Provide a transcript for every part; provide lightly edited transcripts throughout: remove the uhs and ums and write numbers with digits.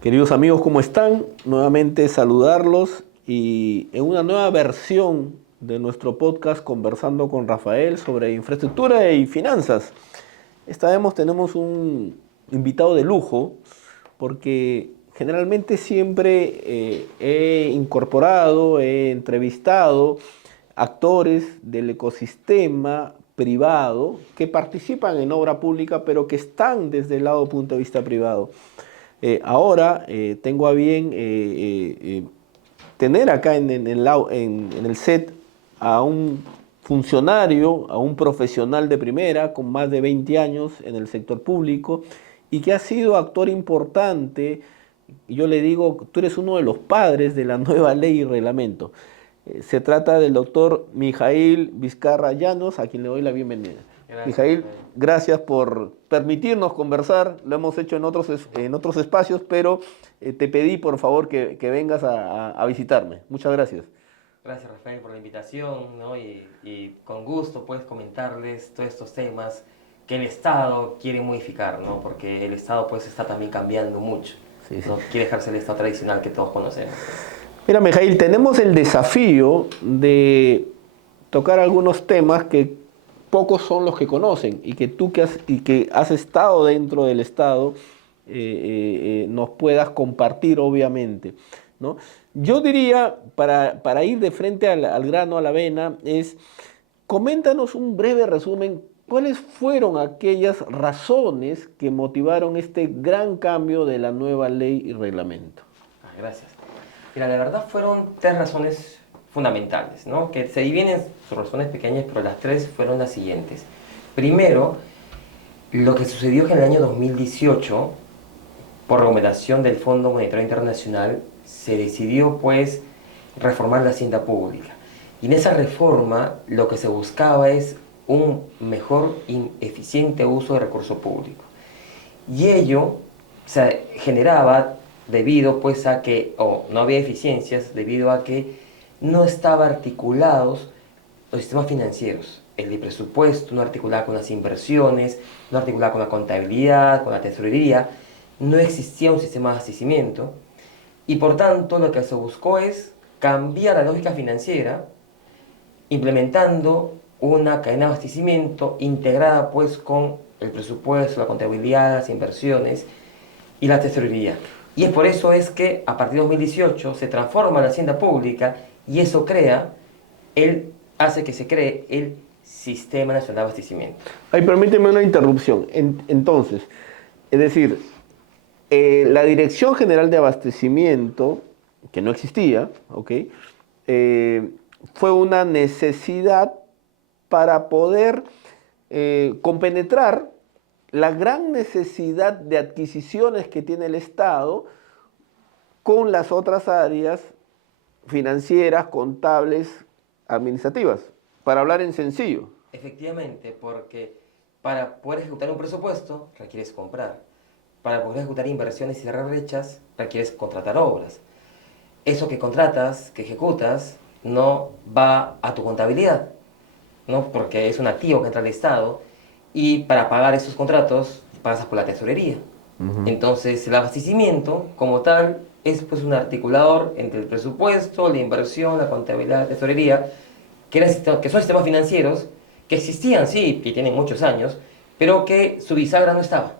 Queridos amigos, ¿cómo están? Nuevamente saludarlos y en una nueva versión de nuestro podcast Conversando con Rafael sobre infraestructura y finanzas. Esta vez tenemos un invitado de lujo porque generalmente siempre he incorporado, he entrevistado actores del ecosistema privado que participan en obra pública pero que están desde el lado punto de vista privado. Ahora tengo a bien tener acá en el set a un funcionario, a un profesional de primera con más de 20 años en el sector público y que ha sido actor importante. Yo le digo, tú eres uno de los padres de la nueva ley y reglamento. Se trata del doctor Mijail Vizcarra Llanos, a quien le doy la bienvenida. Gracias, Mijail, gracias por permitirnos conversar. Lo hemos hecho en otros espacios, pero te pedí por favor que vengas a visitarme. Muchas gracias. Gracias, Rafael, por la invitación, ¿no? Y con gusto puedes comentarles todos estos temas que el Estado quiere modificar, ¿no? Porque el Estado pues está también cambiando mucho. Sí, sí. ¿No? Quiere dejarse el Estado tradicional que todos conocemos. Mira, Mijail, tenemos el desafío de tocar algunos temas que pocos son los que conocen y que tú que has estado dentro del Estado nos puedas compartir, obviamente, ¿no? Yo diría, para ir de frente al grano, a la vena, coméntanos un breve resumen. ¿Cuáles fueron aquellas razones que motivaron este gran cambio de la nueva ley y reglamento? Gracias. Mira, la verdad fueron tres razones fundamentales, ¿no? Que se dividen en sus razones pequeñas, pero las tres fueron las siguientes. Primero, lo que sucedió que en el año 2018, por recomendación del Fondo Monetario Internacional, se decidió pues reformar la hacienda pública. Y en esa reforma lo que se buscaba es un mejor y eficiente uso de recursos públicos. Y ello se generaba debido pues a que, no había eficiencias, debido a que no estaban articulados los sistemas financieros. El presupuesto no articulaba con las inversiones, no articulaba con la contabilidad, con la tesorería, no existía un sistema de abastecimiento y por tanto lo que se buscó es cambiar la lógica financiera implementando una cadena de abastecimiento integrada pues con el presupuesto, la contabilidad, las inversiones y la tesorería. Y es por eso es que a partir de 2018 se transforma la hacienda pública y eso hace que se cree el Sistema Nacional de Abastecimiento. Ay, permíteme una interrupción. Entonces, es decir, la Dirección General de Abastecimiento, que no existía, ¿okay? Fue una necesidad para poder compenetrar la gran necesidad de adquisiciones que tiene el Estado con las otras áreas financieras, contables, administrativas, para hablar en sencillo. Efectivamente, porque para poder ejecutar un presupuesto requieres comprar. Para poder ejecutar inversiones y cerrar brechas requieres contratar obras. Eso que contratas, que ejecutas, no va a tu contabilidad, ¿no? Porque es un activo que entra al Estado y para pagar esos contratos pasas por la tesorería. Entonces el abastecimiento como tal es pues un articulador entre el presupuesto, la inversión, la contabilidad, la tesorería, que son sistemas financieros que existían, sí, que tienen muchos años, pero que su bisagra no estaba,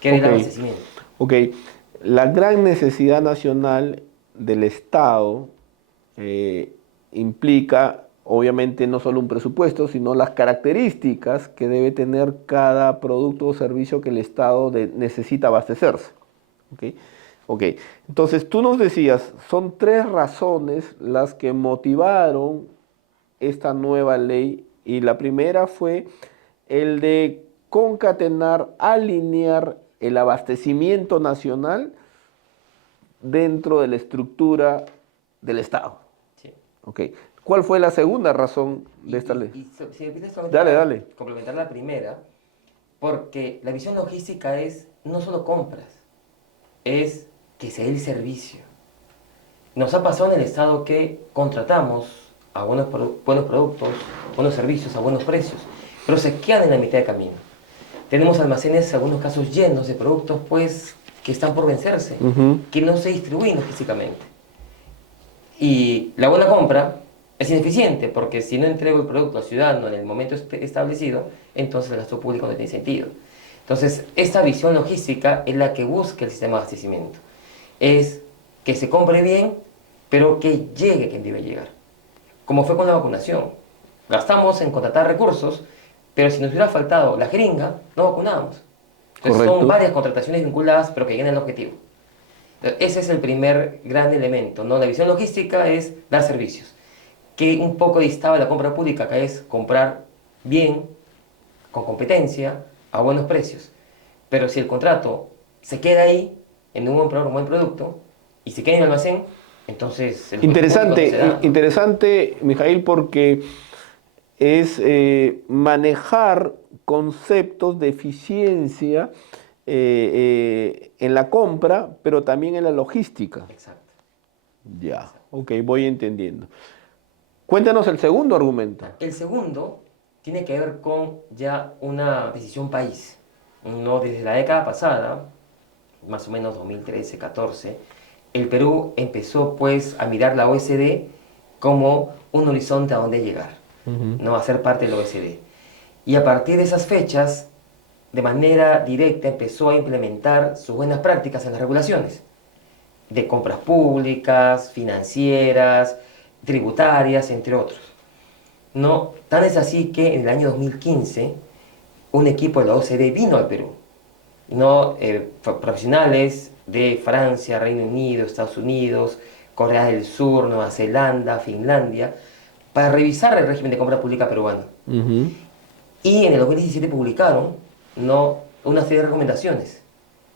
que era el abastecimiento. Ok, la gran necesidad nacional del Estado implica obviamente no solo un presupuesto, sino las características que debe tener cada producto o servicio que el Estado necesita abastecerse. ¿Okay? Okay. Entonces, tú nos decías, son tres razones las que motivaron esta nueva ley y la primera fue el de concatenar, alinear el abastecimiento nacional dentro de la estructura del Estado. Sí. Okay. ¿Cuál fue la segunda razón de esta ley? Si me pides dale. Complementar la primera, porque la visión logística es no solo compras, es que se dé el servicio. Nos ha pasado en el Estado que contratamos a buenos productos, buenos servicios a buenos precios, pero se quedan en la mitad de camino. tenemos almacenes, en algunos casos, llenos de productos pues, que están por vencerse, que no se distribuyen físicamente. Y la buena compra es ineficiente, porque si no entrego el producto al ciudadano en el momento establecido, entonces el gasto público no tiene sentido. Entonces, esta visión logística es la que busca el sistema de abastecimiento. Es que se compre bien, pero que llegue quien debe llegar. Como fue con la vacunación. Gastamos en contratar recursos, pero si nos hubiera faltado la jeringa, no vacunamos. Entonces son Correcto. varias contrataciones vinculadas, pero que llegan al objetivo. Ese es el primer gran elemento, ¿no? La visión logística es dar servicios, que un poco distaba de la compra pública, que es comprar bien, con competencia, a buenos precios. Pero si el contrato se queda ahí, en un buen producto, y se queda en el almacén, entonces el gasto público no se da, ¿no? Interesante, Mijail, porque es manejar conceptos de eficiencia en la compra, pero también en la logística. Exacto. Ya, ok, voy entendiendo. Cuéntanos el segundo argumento. El segundo tiene que ver con ya una decisión país. No, desde la década pasada, más o menos 2013-14, el Perú empezó pues a mirar la OECD como un horizonte a donde llegar, ¿no? A ser parte de la OECD. Y a partir de esas fechas, de manera directa empezó a implementar sus buenas prácticas en las regulaciones de compras públicas, financieras, tributarias, entre otros. No, tan es así que en el año 2015 un equipo de la OCDE vino al Perú, ¿no? Profesionales de Francia, Reino Unido, Estados Unidos, Corea del Sur, Nueva Zelanda, Finlandia, para revisar el régimen de compra pública peruano. Ujú. Y en el 2017 publicaron, ¿no?, una serie de recomendaciones,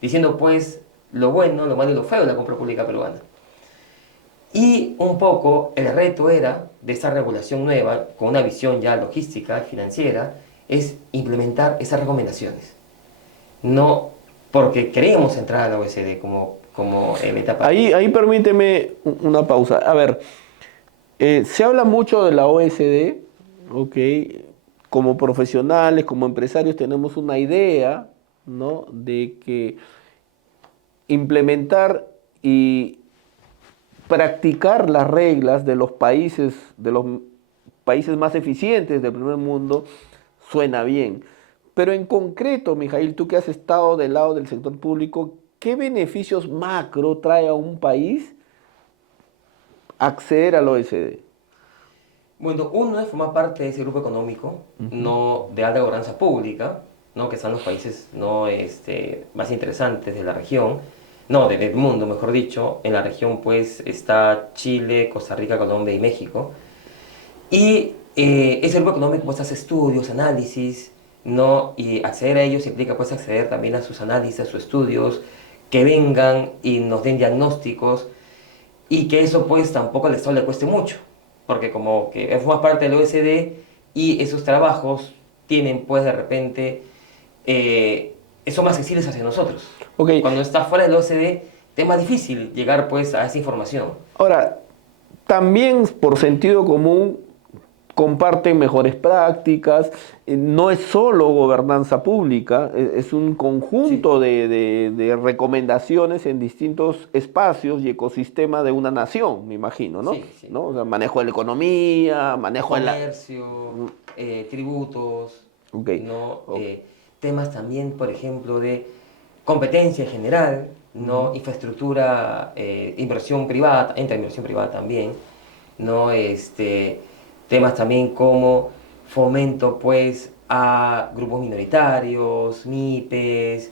diciendo pues lo bueno, lo malo y lo feo de la compra pública peruana. Y un poco el reto era de esta regulación nueva, con una visión ya logística, financiera, es implementar esas recomendaciones. No porque queríamos entrar a la OECD como etapa. Ahí permíteme una pausa. A ver, se habla mucho de la OSD, ¿ok? Como profesionales, como empresarios tenemos una idea, ¿no? De que implementar y practicar las reglas de los países más eficientes del primer mundo, suena bien. Pero en concreto, Mijail, tú que has estado del lado del sector público, ¿qué beneficios macro trae a un país acceder al OECD? Bueno, uno es formar parte de ese grupo económico, no de alta gobernanza pública, ¿no?, que son los países no, más interesantes de la región, no, del mundo, mejor dicho. En la región pues está Chile, Costa Rica, Colombia y México. Y ese grupo económico pues hace estudios, análisis, ¿no? Y acceder a ellos implica pues acceder también a sus análisis, a sus estudios, que vengan y nos den diagnósticos, y que eso pues tampoco al Estado le cueste mucho, porque como que forma parte del OECD y esos trabajos tienen pues de repente, son más accesibles hacia nosotros. Ok, Cuando está fuera del OECD es más difícil llegar pues a esa información. ahora, también por sentido común comparten mejores prácticas, no es solo gobernanza pública, es un Sí, conjunto de recomendaciones en distintos espacios y ecosistemas de una nación, me imagino, ¿no? sí, sí. ¿No? O sea, manejo de la economía, manejo de la... Comercio, tributos, Ok. ¿no? o- Temas también, por ejemplo, de competencia en general, ¿no? Infraestructura, inversión privada, entra inversión privada también, ¿no? Temas también como fomento, pues, a grupos minoritarios, MIPES,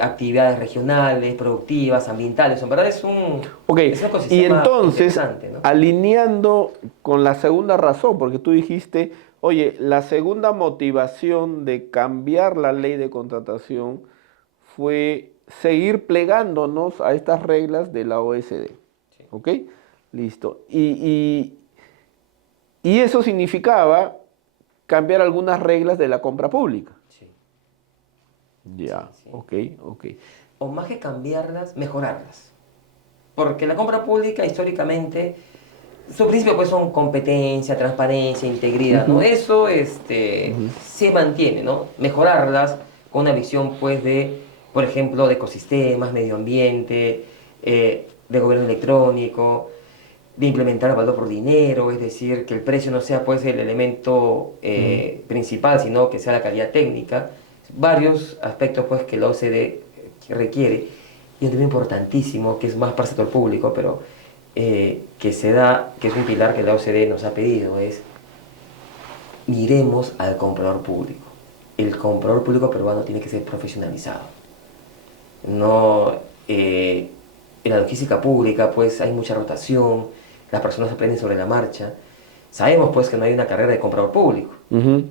actividades regionales, productivas, ambientales. En verdad Ok, es un y ecosistema entonces, interesante, ¿no? alineando con la segunda razón, porque tú dijiste, oye, la segunda motivación de cambiar la ley de contratación fue seguir plegándonos a estas reglas de la OSD. Sí, ¿Ok? Listo. Y eso significaba cambiar algunas reglas de la compra pública. sí, sí, Ya, sí. ok, ok. O más que cambiarlas, mejorarlas. Porque la compra pública históricamente su principio pues son competencia, transparencia, integridad, ¿no? Eso se mantiene, ¿no? Mejorarlas con una visión pues de, por ejemplo, de ecosistemas, medio ambiente, de gobierno electrónico, de implementar el valor por dinero, es decir, que el precio no sea pues el elemento principal, sino que sea la calidad técnica. Varios aspectos pues que la OCDE requiere, y un tema importantísimo que es más para el sector público, pero que se da, que es un pilar que la OCDE nos ha pedido, es miremos al comprador público. El comprador público peruano tiene que ser profesionalizado. No, en la logística pública pues hay mucha rotación, las personas aprenden sobre la marcha. Sabemos pues que no hay una carrera de comprador público.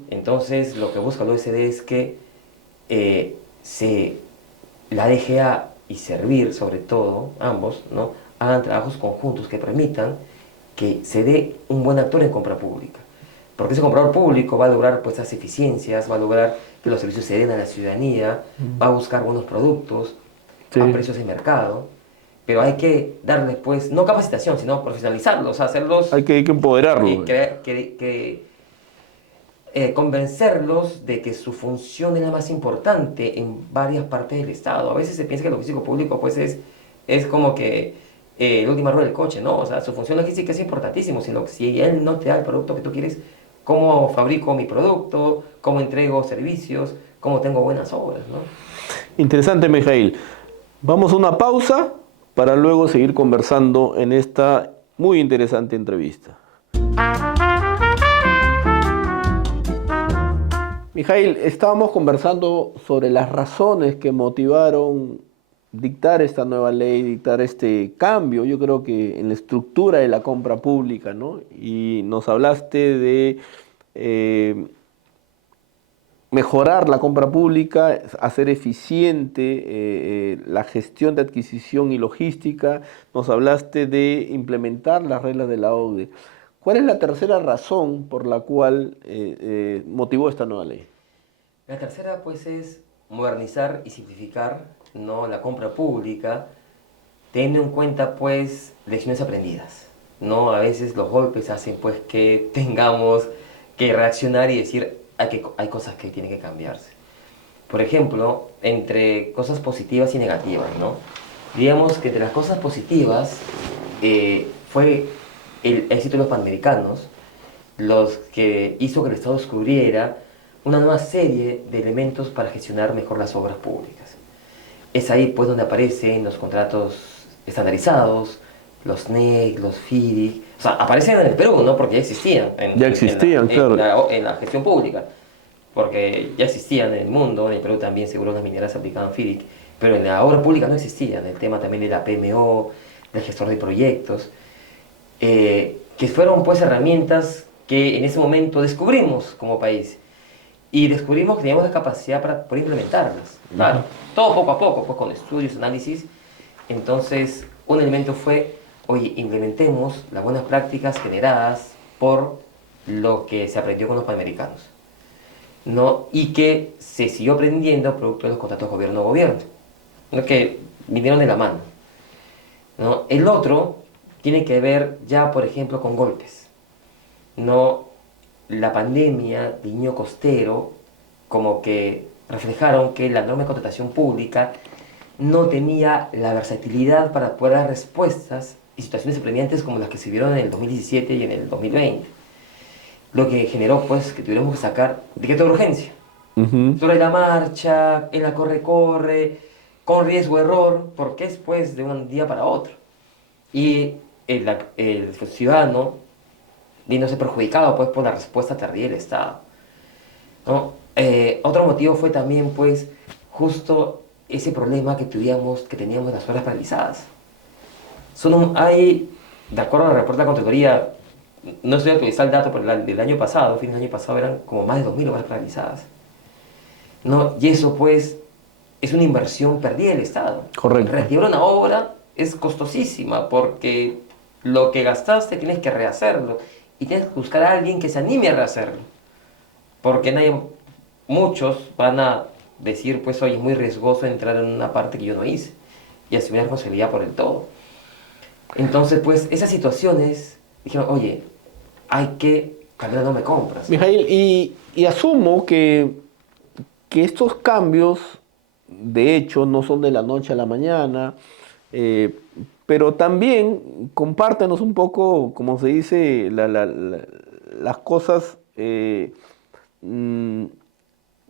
Entonces lo que busca la OCDE es que la DGA y Servir, sobre todo, ambos, ¿no? Hagan trabajos conjuntos que permitan que se dé un buen actor en compra pública. Porque ese comprador público va a lograr pues esas eficiencias, va a lograr que los servicios se den a la ciudadanía, va a buscar buenos productos a precios de mercado, pero hay que darles pues, no capacitación, sino profesionalizarlos, hacerlos... Hay que empoderarlo. Convencerlos de que su función es la más importante en varias partes del Estado. A veces se piensa que el logístico público pues es como que el último rueda del coche, ¿no? O sea, su función logística es importantísimo, sino que si él no te da el producto que tú quieres, ¿cómo fabrico mi producto? ¿Cómo entrego servicios? ¿Cómo tengo buenas obras, ¿no? Interesante, Mijail. Vamos a una pausa para luego seguir conversando en esta muy interesante entrevista. Mijail, estábamos conversando sobre las razones que motivaron dictar esta nueva ley, dictar este cambio, yo creo que en la estructura de la compra pública, ¿no? Y nos hablaste de mejorar la compra pública, hacer eficiente la gestión de adquisición y logística, nos hablaste de implementar las reglas de la OCDE. ¿Cuál es la tercera razón por la cual motivó esta nueva ley? La tercera pues es modernizar y simplificar, ¿no?, la compra pública, teniendo en cuenta pues lecciones aprendidas, ¿no? A veces los golpes hacen pues que tengamos que reaccionar y decir hay cosas que tienen que cambiarse. Por ejemplo, entre cosas positivas y negativas, ¿no? Digamos que entre las cosas positivas fue el éxito de los panamericanos, los que hizo que el Estado descubriera una nueva serie de elementos para gestionar mejor las obras públicas. Es ahí pues donde aparecen los contratos estandarizados, los NEC, los FIDIC, o sea, aparecen en el Perú, ¿no? Porque ya existían. Claro. En la gestión pública, porque ya existían en el mundo, en el Perú también seguro las mineras aplicaban FIDIC, pero en la obra pública no existían. El tema también de la PMO, del gestor de proyectos, que fueron pues herramientas que en ese momento descubrimos como país. Y descubrimos que teníamos la capacidad para poder implementarlas. Claro, todo poco a poco, pues con estudios, análisis. Entonces, un elemento fue, oye, implementemos las buenas prácticas generadas por lo que se aprendió con los panamericanos, ¿no? Y que se siguió aprendiendo producto de los contratos gobierno-gobierno, ¿no?, que vinieron de la mano, ¿no? El otro tiene que ver ya, por ejemplo, con golpes, ¿no? La pandemia del niño costero como que reflejaron que la norma de contratación pública no tenía la versatilidad para poder dar respuestas y situaciones apremiantes como las que se vieron en el 2017 y en el 2020. Lo que generó pues que tuviéramos que sacar decreto de urgencia. Sobre la marcha, en la corre-corre, con riesgo de error, porque es pues de un día para otro. Y el ciudadano viéndose perjudicado pues por la respuesta tardía del Estado, ¿no? Otro motivo fue también pues justo ese problema que teníamos las horas paralizadas. De acuerdo a la reporte de la Contraloría, no estoy actualizando el dato, pero del año pasado, fin del año pasado, eran como más de 2.000 horas paralizadas, ¿no? Y eso pues es una inversión perdida del Estado. Correcto. Reactivar una obra es costosísima porque lo que gastaste tienes que rehacerlo. Y tienes que buscar a alguien que se anime a rehacerlo. Porque muchos van a decir, pues, oye, es muy riesgoso entrar en una parte que yo no hice. Y asumir la responsabilidad por el todo. Entonces, pues, esas situaciones dijeron, oye, hay que cambiar la norma de compras, ¿no? Mijail, y asumo que estos cambios, de hecho, no son de la noche a la mañana, eh, pero también compártenos un poco, como se dice, las cosas, mm,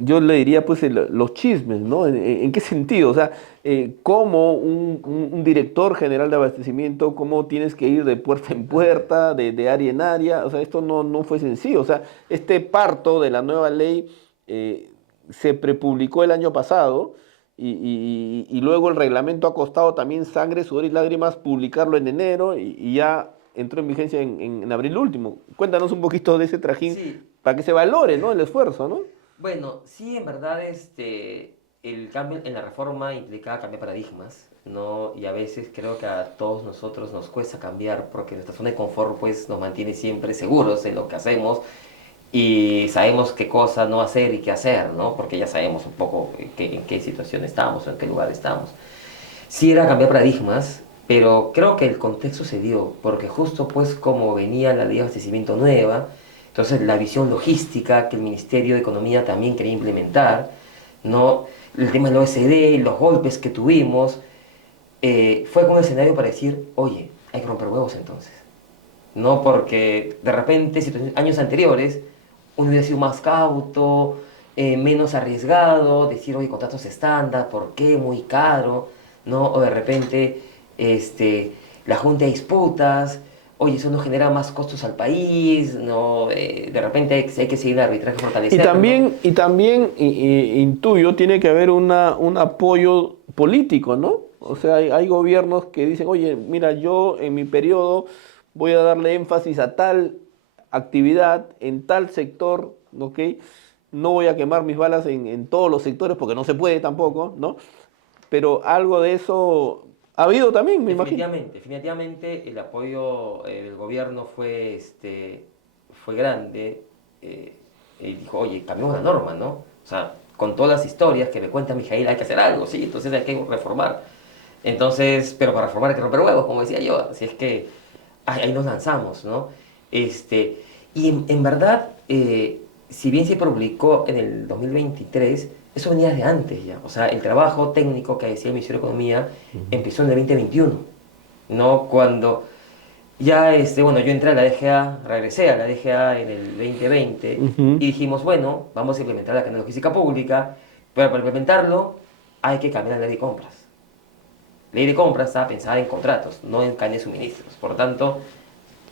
yo le diría pues los chismes, ¿no? ¿En qué sentido? O sea, cómo un director general de abastecimiento, cómo tienes que ir de puerta en puerta, de área en área, o sea, esto no fue sencillo. O sea, este parto de la nueva ley se prepublicó el año pasado y luego el reglamento ha costado también sangre, sudor y lágrimas publicarlo en enero y ya entró en vigencia en abril último. Cuéntanos un poquito de ese trajín Sí, para que se valore, ¿no? El esfuerzo, ¿no? bueno, sí, en verdad, el cambio en la reforma implica cambiar paradigmas, ¿no? Y a veces creo que a todos nosotros nos cuesta cambiar porque nuestra zona de confort, pues, nos mantiene siempre seguros en lo que hacemos y sabemos qué cosa no hacer y qué hacer, ¿no? Porque ya sabemos un poco en qué situación estamos o en qué lugar estamos. Sí era cambiar paradigmas, pero creo que el contexto se dio, porque justo pues como venía la ley de abastecimiento nueva, entonces la visión logística que el Ministerio de Economía también quería implementar, ¿no? El tema del OSD, los golpes que tuvimos, fue como un escenario para decir, oye, hay que romper huevos entonces. No porque de repente, años anteriores, uno hubiera sido más cauto, menos arriesgado, decir, oye, contratos estándar, ¿por qué? Muy caro, ¿no? O de repente, la junta de disputas, oye, eso no genera más costos al país, ¿no? De repente si hay que seguir el arbitraje, fortalecerlo. Y también intuyo, tiene que haber un apoyo político, ¿no? O sea, hay gobiernos que dicen, oye, mira, yo en mi periodo voy a darle énfasis a tal actividad, en tal sector, ¿ok? No voy a quemar mis balas en todos los sectores porque no se puede tampoco, ¿no? Pero algo de eso ha habido también, me imagino. Definitivamente, definitivamente el apoyo del gobierno fue grande. eh, y dijo, oye, cambiamos la norma, ¿no? O sea, con todas las historias que me cuenta Mijail, hay que hacer algo, sí, entonces hay que reformar. Entonces, pero para reformar hay que romper huevos, como decía yo, así es que ahí nos lanzamos, ¿no? Y en verdad, si bien se publicó en el 2023, eso venía de antes ya. O sea, el trabajo técnico que decía el Ministerio de Economía Ujú. empezó en el 2021, ¿no? Cuando ya, bueno, yo entré a la DGA, regresé a la DGA en el 2020 Ujú. y dijimos, bueno, vamos a implementar la cadena de logística pública, pero para implementarlo hay que cambiar la ley de compras. La ley de compras está pensada en contratos, no en cadenas de suministros. Por lo tanto,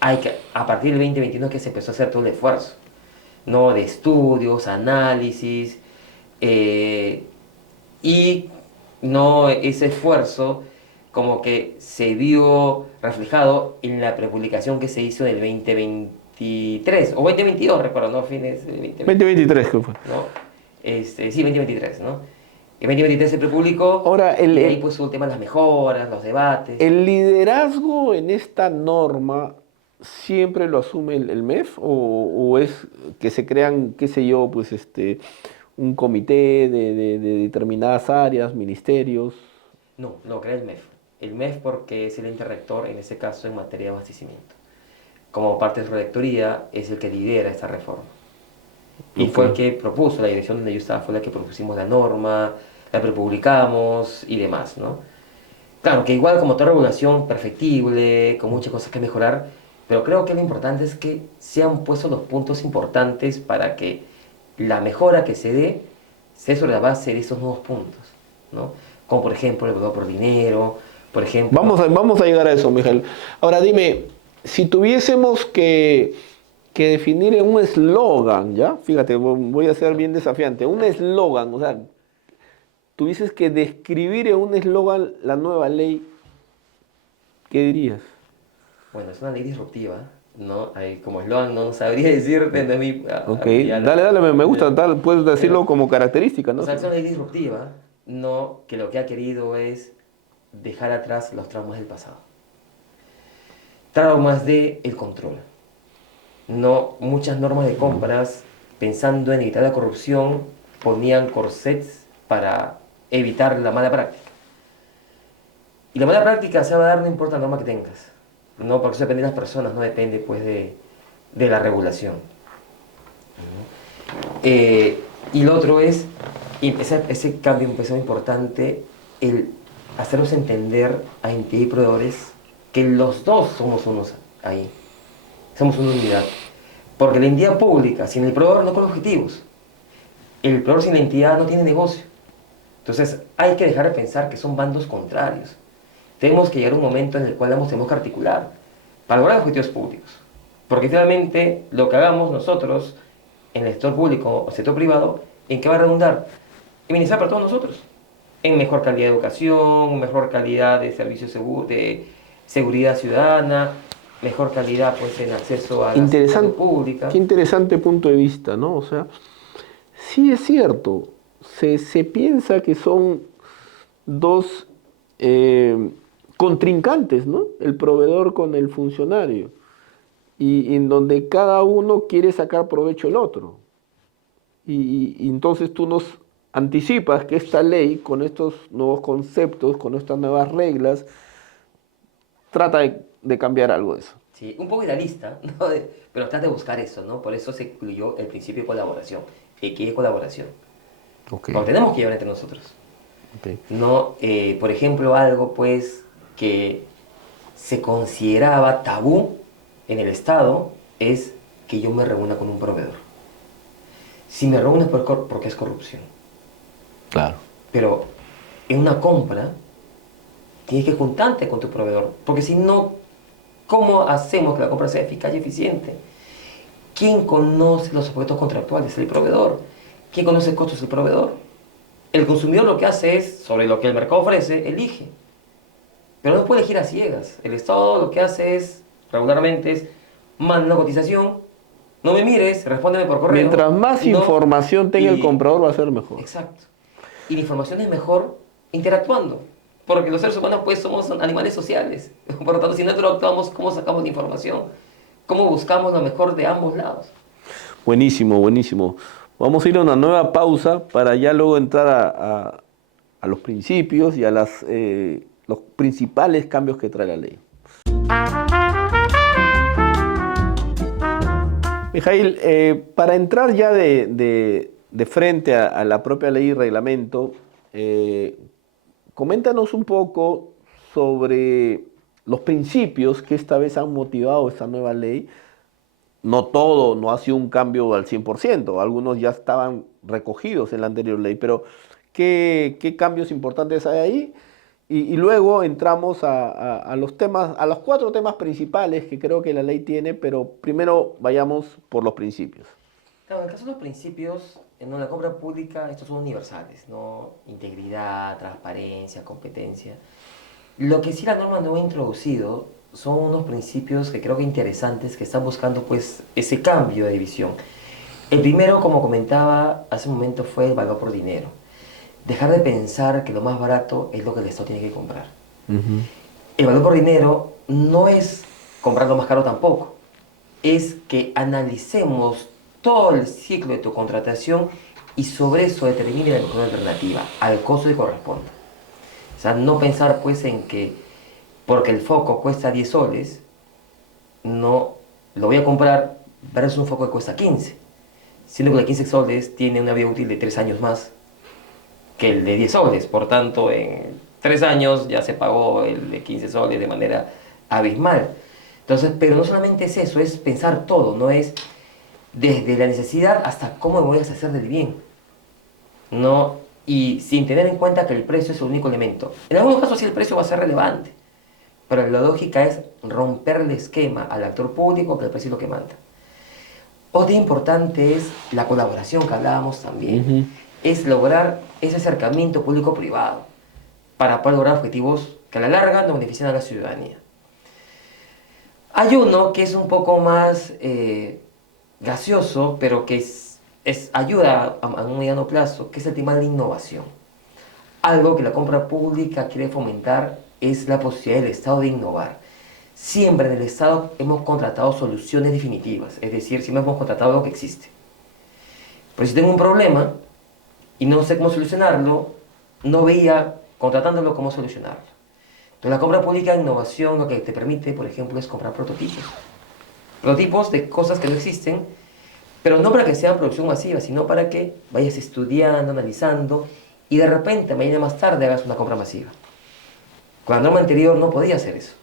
a partir del 2021 que se empezó a hacer todo el esfuerzo, ¿no? De estudios, análisis, eh, y no ese esfuerzo como que se vio reflejado en la prepublicación que se hizo en el 2023 o 2022, recuerdo, ¿no? Fines del 2020, 2023, ¿qué fue? ¿no? Sí, 2023, ¿no? En 2023 se prepublicó Ahora, y de ahí pues hubo el tema de las mejoras, los debates. ¿el liderazgo en esta norma siempre lo asume el MEF o es que se crean, qué sé yo, pues un comité de determinadas áreas, ministerios? No, lo crea el MEF. El MEF porque es el ente rector, en ese caso, en materia de abastecimiento. Como parte de su rectoría, es el que lidera esta reforma. Y Ok. fue el que propuso, la dirección donde yo estaba fue la que propusimos la norma, la prepublicamos y demás, ¿no? Claro, que igual como toda regulación, perfectible, con muchas cosas que mejorar, pero creo que lo importante es que se han puesto los puntos importantes para que la mejora que se dé sea sobre la base de esos nuevos puntos, ¿no? Como por ejemplo el pago por dinero, por ejemplo... Vamos a llegar a eso, Miguel. Ahora dime, si tuviésemos que definir en un eslogan, ¿ya? Fíjate, voy a ser bien desafiante. Un eslogan, o sea, tuvieses que describir en un eslogan la nueva ley, ¿qué dirías? Bueno, es una ley disruptiva, ¿no? Como eslogan no sabría decirte, no es Ok, ya dale, dale, me gusta, tal, puedes decirlo pero, como característica, o ¿no? sea, es una ley disruptiva, ¿no? Que lo que ha querido es dejar atrás los traumas del pasado. Traumas de el control, ¿no? Muchas normas de compras, pensando en evitar la corrupción, ponían corsets para evitar la mala práctica. Y la mala práctica se va a dar no importa la norma que tengas. ¿no? Porque eso depende de las personas, no depende pues de la regulación. Y lo otro es, y ese cambio empezó importante, el hacernos entender a entidades y proveedores que los dos somos unos ahí, somos una unidad. Porque la entidad pública sin el proveedor no cumple objetivos. El proveedor sin la entidad no tiene negocio. Entonces hay que dejar de pensar que son bandos contrarios. Tenemos que llegar a un momento en el cual ambos tenemos que articular para lograr objetivos públicos. Porque finalmente lo que hagamos nosotros en el sector público o sector privado, ¿en qué va a redundar? En bienestar para todos nosotros. En mejor calidad de educación, mejor calidad de servicios de seguridad ciudadana, mejor calidad pues, en acceso a la salud pública. Qué interesante punto de vista, ¿no? O sea, sí es cierto, se piensa que son dos contrincantes, ¿no? El proveedor con el funcionario, y en donde cada uno quiere sacar provecho del otro. Y entonces tú nos anticipas que esta ley, con estos nuevos conceptos, con estas nuevas reglas, trata de cambiar algo de eso. Sí, un poco idealista, ¿no? Pero trata de buscar eso, ¿no? Por eso se incluyó el principio de colaboración. ¿Qué es colaboración? Okay. Lo tenemos que llevar entre nosotros. Okay. No, por ejemplo, algo pues que se consideraba tabú en el Estado es que yo me reúna con un proveedor. Si me reúno es porque es corrupción. Claro. Pero en una compra tienes que juntarte con tu proveedor, porque si no, ¿cómo hacemos que la compra sea eficaz y eficiente? ¿Quién conoce los objetos contractuales? El proveedor. ¿Quién conoce costos? El proveedor. El consumidor lo que hace es, sobre lo que el mercado ofrece, elige. Pero no puede elegir a ciegas. El Estado lo que hace es, regularmente, es manda una cotización, no me mires, respóndeme por correo. Mientras más información tenga el comprador, va a ser mejor. Exacto. Y la información es mejor interactuando. Porque los seres humanos, pues, somos animales sociales. Por lo tanto, si nosotros actuamos, ¿cómo sacamos la información? ¿Cómo buscamos lo mejor de ambos lados? Buenísimo, buenísimo. Vamos a ir a una nueva pausa para ya luego entrar a los principios y a los principales cambios que trae la ley. Mijail, para entrar ya de frente a la propia ley y reglamento, coméntanos un poco sobre los principios que esta vez han motivado esta nueva ley. No todo, no ha sido un cambio al 100%, algunos ya estaban recogidos en la anterior ley, pero ¿qué cambios importantes hay ahí? Y luego entramos a los temas, a los 4 temas principales que creo que la ley tiene, pero primero vayamos por los principios. Claro, en el caso de los principios, en la compra pública, estos son universales, ¿no? Integridad, transparencia, competencia. Lo que sí la norma no ha introducido son unos principios que creo que interesantes, que están buscando pues ese cambio de división. El primero, como comentaba hace un momento, fue el valor por dinero. Dejar de pensar que lo más barato es lo que el Estado tiene que comprar. El valor por dinero no es comprar lo más caro tampoco. Es que analicemos todo el ciclo de tu contratación y sobre eso determine la mejor alternativa al costo que corresponda. O sea, no pensar pues en que porque el foco cuesta 10 soles, no lo voy a comprar versus un foco que cuesta 15. Siendo que el de 15 soles tiene una vida útil de 3 años más que el de 10 soles. Por tanto, en 3 años ya se pagó el de 15 soles de manera abismal. Entonces, pero no solamente es eso, es pensar todo, no es desde la necesidad hasta cómo me voy a hacer del bien. No, y sin tener en cuenta que el precio es el único elemento. En algunos casos sí el precio va a ser relevante, pero la lógica es romper el esquema al actor público que el precio es lo que manda. Otra importante es la colaboración que hablábamos también. Es lograr ese acercamiento público-privado para poder lograr objetivos que a la larga nos benefician a la ciudadanía. Hay uno que es un poco más gracioso, pero que ayuda a un mediano plazo, que es el tema de la innovación. Algo que la compra pública quiere fomentar es la posibilidad del Estado de innovar. Siempre en el Estado hemos contratado soluciones definitivas, es decir, siempre hemos contratado lo que existe. Pero si tengo un problema y no sé cómo solucionarlo, no veía contratándolo cómo solucionarlo. Entonces, la compra pública de innovación lo que te permite, por ejemplo, es comprar prototipos. Prototipos de cosas que no existen, pero no para que sean producción masiva, sino para que vayas estudiando, analizando, y de repente, mañana más tarde, hagas una compra masiva. Con la norma anterior no podía hacer eso.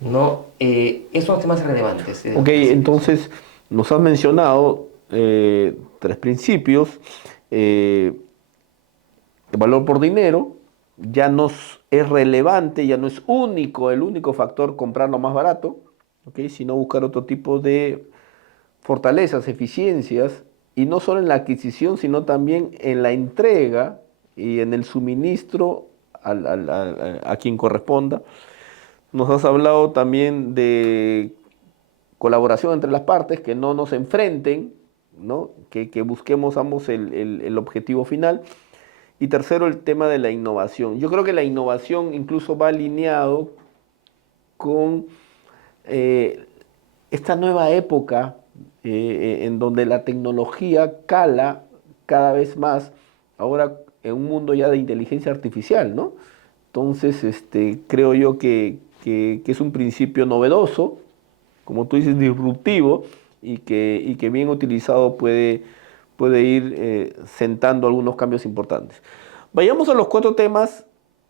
No, esos son los temas relevantes. Ok, entonces nos has mencionado 3 principios. El valor por dinero ya no es relevante, ya no es único, el único factor comprar lo más barato, ¿ok? Sino buscar otro tipo de fortalezas, eficiencias, y no solo en la adquisición, sino también en la entrega y en el suministro a quien corresponda. Nos has hablado también de colaboración entre las partes, que no nos enfrenten, ¿no? Que busquemos ambos el objetivo final. Y tercero, el tema de la innovación. Yo creo que la innovación incluso va alineado con eh, esta nueva época en donde la tecnología cala cada vez más, ahora en un mundo ya de inteligencia artificial, ¿no? Entonces, creo yo que es un principio novedoso, como tú dices, disruptivo, y que bien utilizado puede ir sentando algunos cambios importantes. Vayamos a los 4 temas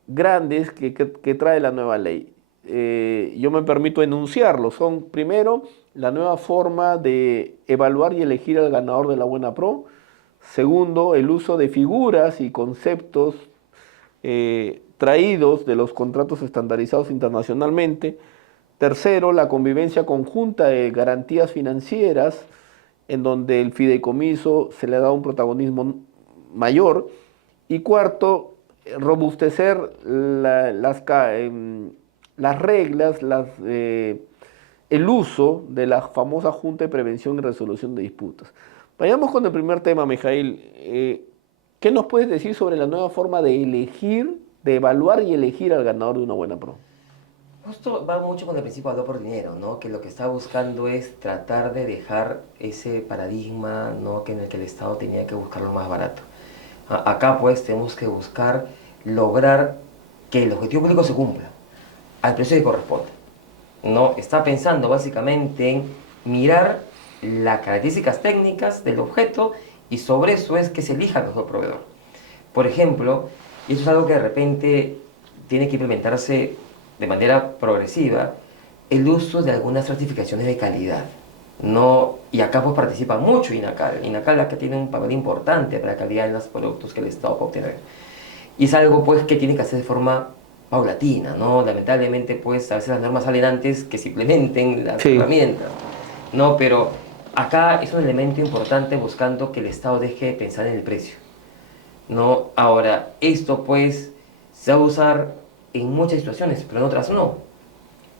grandes que trae la nueva ley. Yo me permito enunciarlos. Son, primero, la nueva forma de evaluar y elegir al ganador de la Buena Pro. Segundo, el uso de figuras y conceptos traídos de los contratos estandarizados internacionalmente. Tercero, la convivencia conjunta de garantías financieras, en donde el fideicomiso se le da un protagonismo mayor. Y cuarto, robustecer las reglas, el uso de la famosa Junta de Prevención y Resolución de Disputas. Vayamos con el primer tema, Mijail. ¿Qué nos puedes decir sobre la nueva forma de elegir, de evaluar y elegir al ganador de una buena pro? Justo va mucho con el principio de valor por dinero, ¿no? Que lo que está buscando es tratar de dejar ese paradigma, ¿no? Que en el que el Estado tenía que buscar lo más barato. Acá pues tenemos que buscar lograr que el objetivo público se cumpla al precio que corresponde. ¿No? Está pensando básicamente en mirar las características técnicas del objeto y sobre eso es que se elija el mejor proveedor. Por ejemplo, y eso es algo que de repente tiene que implementarse de manera progresiva, el uso de algunas certificaciones de calidad. No, y acá pues participa mucho INACAL. INACAL la que tiene un papel importante para la calidad de los productos que el Estado puede obtener. Y es algo pues que tiene que hacer de forma paulatina, ¿no? Lamentablemente pues a veces las normas salen antes que se implementen las herramientas, ¿no? Pero acá es un elemento importante buscando que el Estado deje de pensar en el precio, ¿no? Ahora, esto pues se va a usar en muchas situaciones, pero en otras no.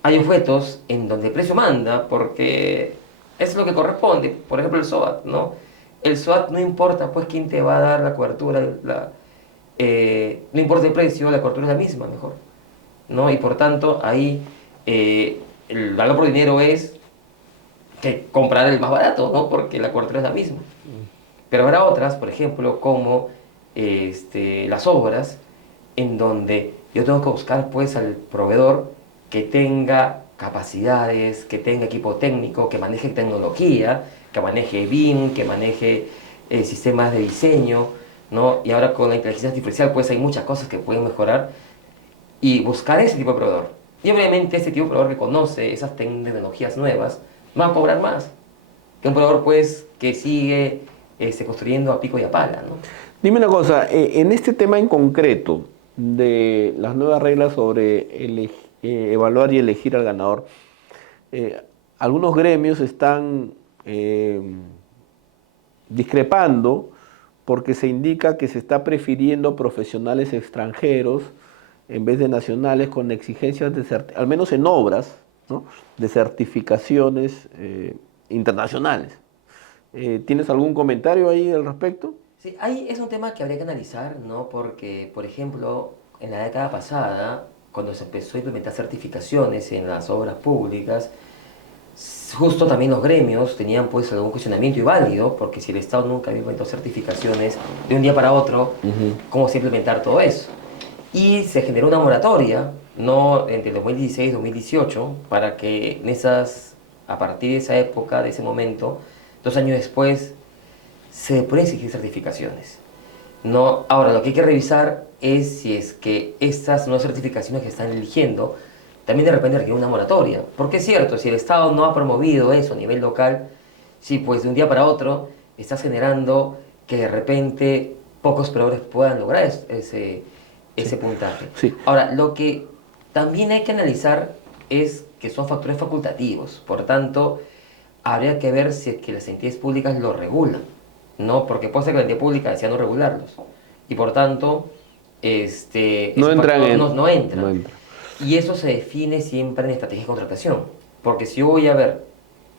Hay objetos en donde el precio manda porque es lo que corresponde. Por ejemplo, el SOAT, ¿no? El SOAT no importa pues quién te va a dar la cobertura, no importa el precio, la cobertura es la misma, mejor, ¿no? Y por tanto, ahí el valor por dinero es que comprar el más barato, ¿no? Porque la cobertura es la misma. Pero habrá otras, por ejemplo, como las obras, en donde yo tengo que buscar pues al proveedor que tenga capacidades, que tenga equipo técnico, que maneje tecnología, que maneje BIM, que maneje sistemas de diseño, ¿no? Y ahora con la inteligencia artificial pues hay muchas cosas que pueden mejorar y buscar ese tipo de proveedor. Y obviamente ese tipo de proveedor que conoce esas tecnologías nuevas va a cobrar más que un proveedor pues que sigue construyendo a pico y a pala, ¿no? Dime una cosa, en este tema en concreto de las nuevas reglas sobre evaluar y elegir al ganador, algunos gremios están discrepando porque se indica que se está prefiriendo profesionales extranjeros en vez de nacionales con exigencias al menos en obras, ¿no? De certificaciones internacionales. ¿Tienes algún comentario ahí al respecto? Sí, ahí es un tema que habría que analizar, ¿no? Porque, por ejemplo, en la década pasada, cuando se empezó a implementar certificaciones en las obras públicas, justo también los gremios tenían pues algún cuestionamiento y válido, porque si el Estado nunca había implementado certificaciones de un día para otro, ¿cómo se implementar todo eso? y se generó una moratoria, ¿no? Entre 2016 y 2018, para que a partir de esa época, de ese momento, 2 años después, se pueden exigir certificaciones. No, ahora, lo que hay que revisar es si es que estas nuevas certificaciones que están eligiendo también de repente requieren una moratoria. Porque es cierto, si el Estado no ha promovido eso a nivel local, sí, pues de un día para otro estás generando que de repente pocos proveedores puedan lograr ese puntaje. Sí. Ahora, lo que también hay que analizar es que son factores facultativos. Por tanto, habría que ver si es que las entidades públicas lo regulan. No, porque puede ser que la entidad pública decida no regularlos. Y por tanto, No ese entran factor en... no entra. No entran. Y eso se define siempre en estrategia de contratación. Porque si yo voy a ver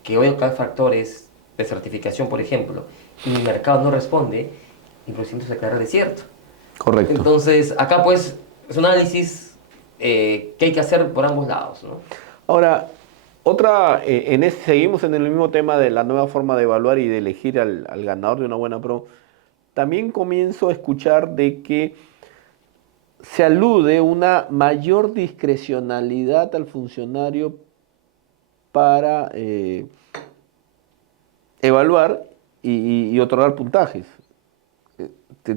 que voy a buscar factores de certificación, por ejemplo, y mi mercado no responde, mi procedimiento se declara desierto. Correcto. Entonces, acá pues es un análisis que hay que hacer por ambos lados, ¿no? Ahora, seguimos en el mismo tema de la nueva forma de evaluar y de elegir al ganador de una buena pro. También comienzo a escuchar de que se alude una mayor discrecionalidad al funcionario para evaluar y otorgar puntajes. ¿Qué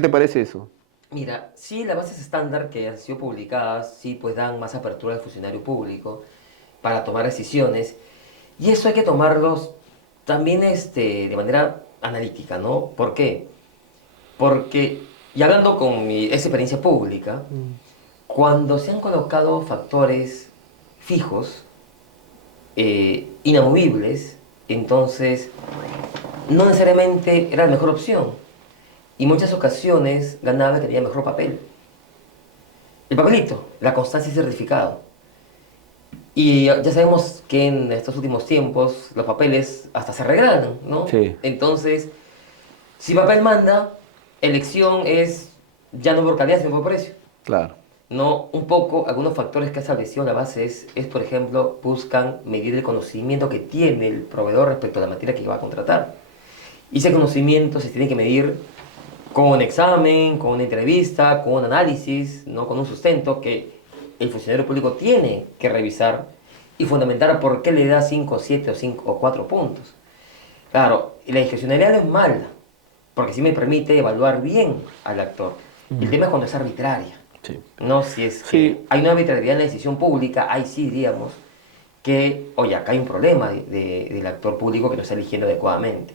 te parece eso? Mira, sí, las bases estándar que han sido publicadas, sí, pues dan más apertura al funcionario público para tomar decisiones. Y eso hay que tomarlos también de manera analítica, ¿no? ¿Por qué? Porque, y hablando con mi experiencia pública, cuando se han colocado factores fijos, inamovibles, entonces no necesariamente era la mejor opción. Y muchas ocasiones ganaba el que tenía mejor papel. El papelito, la constancia y certificado. Y ya sabemos que en estos últimos tiempos los papeles hasta se regalan, ¿no? Sí, Entonces, si papel manda, elección es ya no por calidad, sino por precio. claro. No, un poco, algunos factores que ha establecido la base por ejemplo, buscan medir el conocimiento que tiene el proveedor respecto a la materia que va a contratar. Y ese conocimiento se tiene que medir con un examen, con una entrevista, con un análisis, ¿no? Con un sustento que el funcionario público tiene que revisar y fundamentar por qué le da 5, 7 o 5 o 4 puntos. Claro, la discrecionalidad no es mala, porque sí me permite evaluar bien al actor. El tema es cuando es arbitraria. Sí. No, si es que Sí, hay una arbitrariedad en la decisión pública, ahí sí diríamos que, oye, acá hay un problema del actor público que no está eligiendo adecuadamente.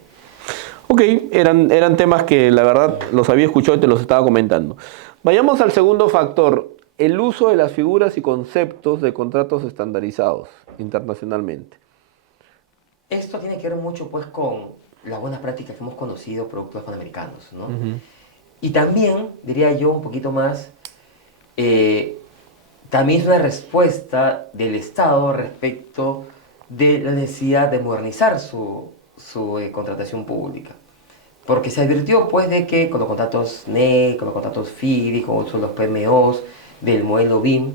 ok, eran temas que la verdad los había escuchado y te los estaba comentando. Vayamos al segundo factor, el uso de las figuras y conceptos de contratos estandarizados internacionalmente. Esto tiene que ver mucho pues con las buenas prácticas que hemos conocido productos panamericanos, ¿no? Ujú. Y también, diría yo un poquito más, eh, también es una respuesta del Estado respecto de la necesidad de modernizar su contratación pública. Porque se advirtió pues de que con los contratos NE, con los contratos FIDI, con los PMOs del modelo BIM,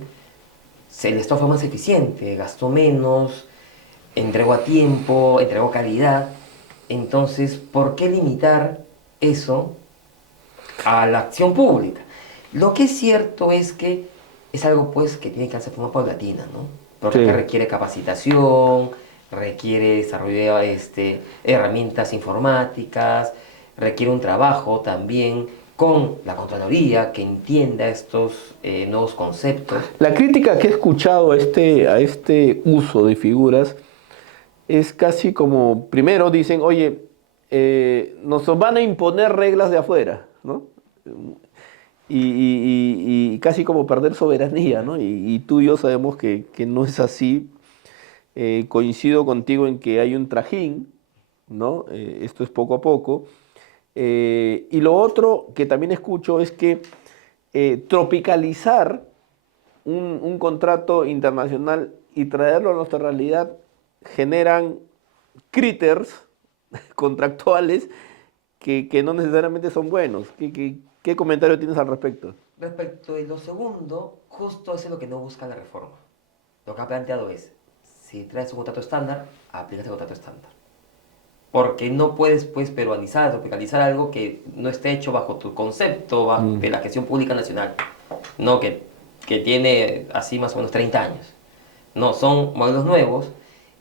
el Estado fue más eficiente, gastó menos, entregó a tiempo, entregó calidad. Entonces, ¿por qué limitar eso a la acción pública? Lo que es cierto es que es algo pues que tiene que hacerse de forma paulatina, ¿no? Porque Sí. requiere capacitación, requiere desarrollo de herramientas informáticas, requiere un trabajo también con la Contraloría que entienda estos nuevos conceptos. La crítica que he escuchado a este uso de figuras es casi como, primero dicen, oye, nos van a imponer reglas de afuera, ¿no? Y casi como perder soberanía, ¿no? Y tú y yo sabemos que no es así. Coincido contigo en que hay un trajín, ¿no? Esto es poco a poco. Y lo otro que también escucho es que tropicalizar un contrato internacional y traerlo a nuestra realidad generan critters contractuales que no necesariamente son buenos. ¿Qué comentario tienes al respecto? Respecto de lo segundo, justo eso es lo que no busca la reforma. Lo que ha planteado es, si traes un contrato estándar, aplica ese contrato estándar. Porque no puedes, pues, peruanizar, tropicalizar algo que no esté hecho bajo tu concepto Mm, de la gestión pública nacional. no que tiene así más o menos 30 años. No, son modelos nuevos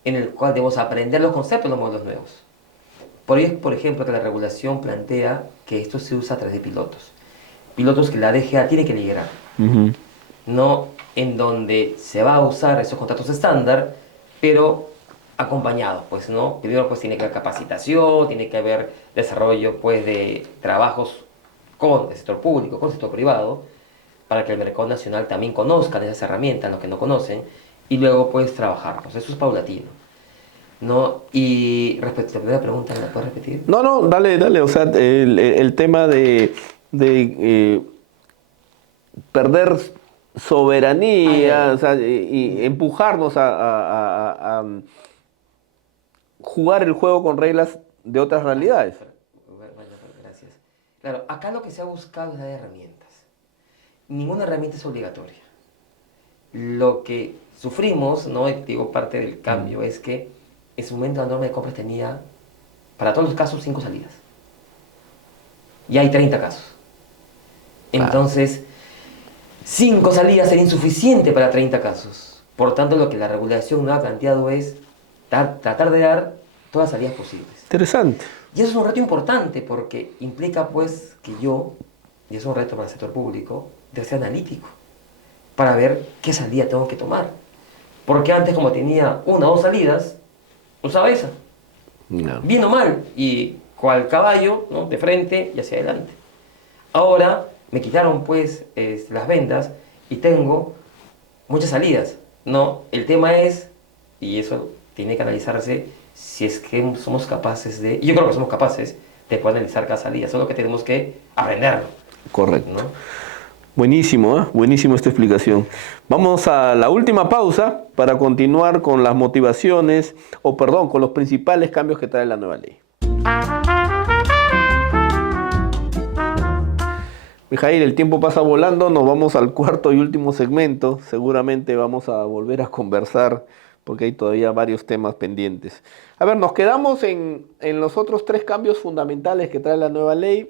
en el cual debemos aprender los conceptos de los modelos nuevos. Por ello, por ejemplo, que la regulación plantea que esto se usa a través de pilotos. Pilotos que la DGA tiene que liderar. Ujú. No en donde se va a usar esos contratos estándar, pero acompañados, pues, ¿no? Primero, pues, tiene que haber capacitación, tiene que haber desarrollo, pues, de trabajos con el sector público, con el sector privado, para que el mercado nacional también conozca de esas herramientas, los que no conocen, y luego, pues, trabajarlos. Eso es paulatino, ¿no? Y respecto a la primera pregunta, ¿me la puedes repetir? No, no, dale, dale. O sea, el tema de perder Ah, ya, soberanía, ya. o sea, y empujarnos a jugar el juego con reglas de otras Ah, ya, realidades. vaya, gracias. Claro, acá lo que se ha buscado es dar herramientas. Ninguna herramienta es obligatoria. Lo que sufrimos, ¿no? Y digo, parte del cambio es que en su momento la norma de compras tenía, para todos los casos, 5 salidas. Y hay 30 casos. Claro, Entonces, 5 salidas sería insuficiente para 30 casos. Por tanto, lo que la regulación no ha planteado es tratar de dar todas las salidas posibles. interesante. Y eso es un reto importante porque implica pues que yo, y es un reto para el sector público, de ser analítico para ver qué salida tengo que tomar. Porque antes como tenía una o dos salidas, usaba esa, No. bien o mal, y cual caballo, ¿no? De frente y hacia adelante. Ahora me quitaron pues las vendas y tengo muchas salidas, ¿no? El tema es, y eso tiene que analizarse, si es que somos capaces de, y yo creo que somos capaces de poder analizar cada salida, solo que tenemos que aprenderlo, Correcto. ¿no? Buenísimo, ¿eh? Buenísimo esta explicación. Vamos a la última pausa para continuar con las motivaciones, o perdón, con los principales cambios que trae la nueva ley. Mijail, el tiempo pasa volando, nos vamos al cuarto y último segmento. Seguramente vamos a volver a conversar porque hay todavía varios temas pendientes. A ver, nos quedamos en los otros tres cambios fundamentales que trae la nueva ley.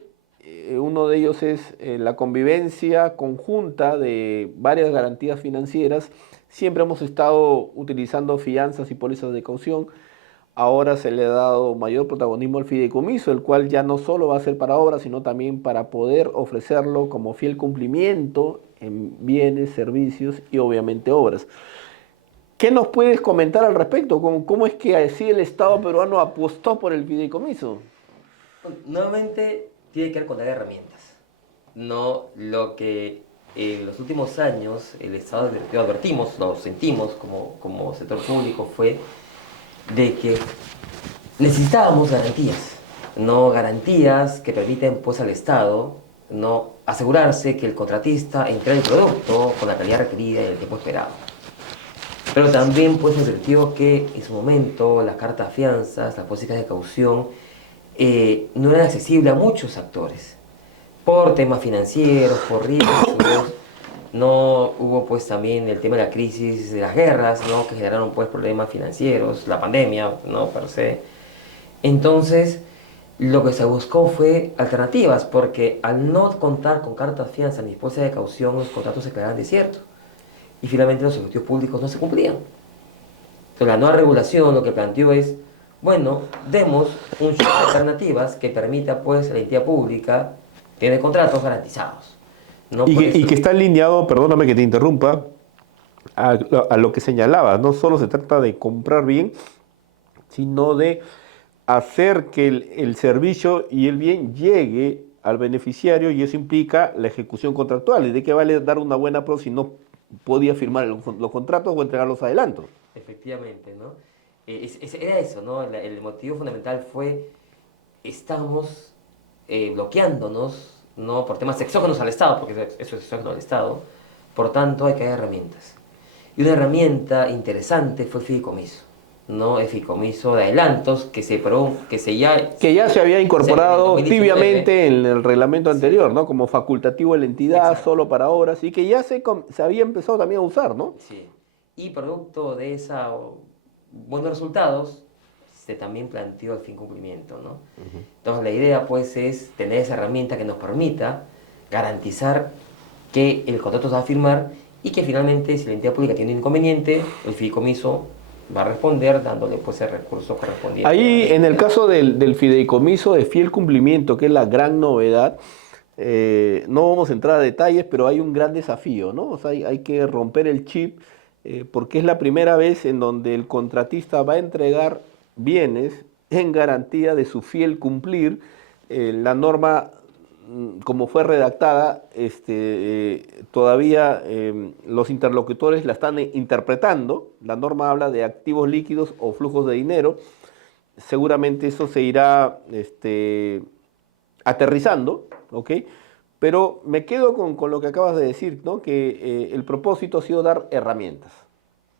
Uno de ellos es la convivencia conjunta de varias garantías financieras. Siempre hemos estado utilizando fianzas y pólizas de caución. Ahora se le ha dado mayor protagonismo al fideicomiso, el cual ya no solo va a ser para obras, sino también para poder ofrecerlo como fiel cumplimiento en bienes, servicios y obviamente obras. ¿Qué nos puedes comentar al respecto? ¿Cómo es que así el Estado peruano apostó por el fideicomiso? Nuevamente tiene que ver con dar herramientas, no lo que en los últimos años el Estado advertimos, lo sentimos como sector público, fue de que necesitábamos garantías, no garantías que permiten pues al Estado no asegurarse que el contratista entregue el producto con la calidad requerida y el tiempo esperado. Pero también pues advirtió que en su momento las cartas fianzas, las políticas de caución no eran accesibles a muchos actores por temas financieros, por riesgos. No hubo pues también el tema de la crisis de las guerras, ¿no? Que generaron pues problemas financieros, la pandemia, ¿no? Per se. Entonces, lo que se buscó fue alternativas, porque al no contar con cartas fianza ni pólizas de caución, los contratos se quedaban desiertos. Y finalmente los objetivos públicos no se cumplían. Entonces, la nueva regulación lo que planteó es, bueno, demos un show de alternativas que permita pues a la entidad pública tener contratos garantizados. No Y por que, y eso. que está alineado, perdóname que te interrumpa, a lo que señalaba. No solo se trata de comprar bien, sino de hacer que el servicio y el bien llegue al beneficiario y eso implica la ejecución contractual. ¿Y de qué vale dar una buena pro si no podía firmar los contratos o entregar los adelantos? Efectivamente, ¿no? Era eso, ¿no? El motivo fundamental fue, estamos bloqueándonos, ¿no? Por temas exógenos al Estado, porque eso es exógeno al Estado, por tanto hay que dar herramientas. Y una herramienta interesante fue el fideicomiso, ¿no? El fideicomiso de adelantos Que ya se había en el incorporado 2019, tibiamente en el reglamento sí, anterior, ¿no? Como facultativo de la entidad, exacto. solo para obras, y que ya se había empezado también a usar, ¿no? Sí. Y producto de esos buenos resultados, se también planteó el fin cumplimiento, ¿no? Entonces la idea pues es tener esa herramienta que nos permita garantizar que el contrato se va a firmar y que finalmente si la entidad pública tiene un inconveniente, el fideicomiso va a responder dándole pues el recurso correspondiente. Ahí, en el caso del fideicomiso de fiel cumplimiento, que es la gran novedad, no vamos a entrar a detalles, pero hay un gran desafío, ¿no? O sea, hay que romper el chip, porque es la primera vez en donde el contratista va a entregar bienes en garantía de su fiel cumplir. La norma, como fue redactada, todavía los interlocutores la están interpretando. La norma habla de activos líquidos o flujos de dinero. Seguramente eso se irá aterrizando, ¿ok? Pero me quedo con lo que acabas de decir, ¿no? Que el propósito ha sido dar herramientas,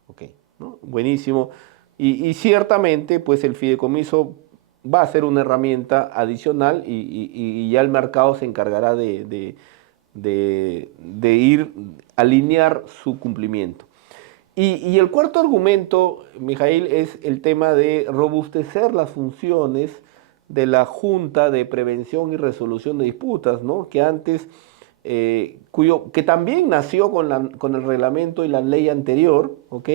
¿ok? ¿No? Buenísimo. Y ciertamente, pues el fideicomiso va a ser una herramienta adicional y ya el mercado se encargará de ir alinear su cumplimiento. Y el cuarto argumento, Mijail, es el tema de robustecer las funciones de la Junta de Prevención y Resolución de Disputas, ¿no? Que antes, que también nació con el reglamento y la ley anterior, ¿ok?